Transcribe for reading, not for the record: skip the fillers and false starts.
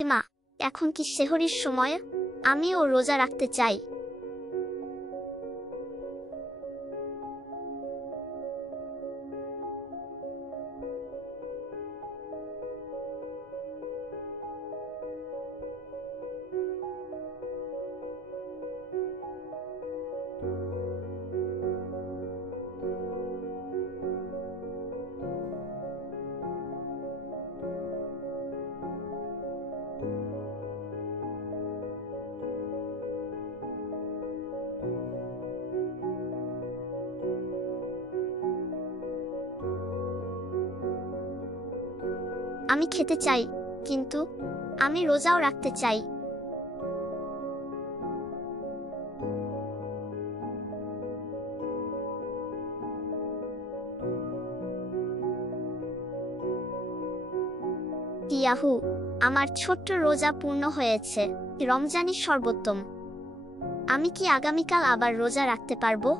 মা, এখন কি সেহরির সময়? আমিও রোজা রাখতে চাই। আমি খেতে চাই, কিন্তু আমি রোজাও রাখতে চাই। ইয়াহু, আমার ছোট্ট রোজা পূর্ণ হয়েছে। রমজানই সর্বোত্তম। আমি কি আগামীকাল আবার রোজা রাখতে পারবো?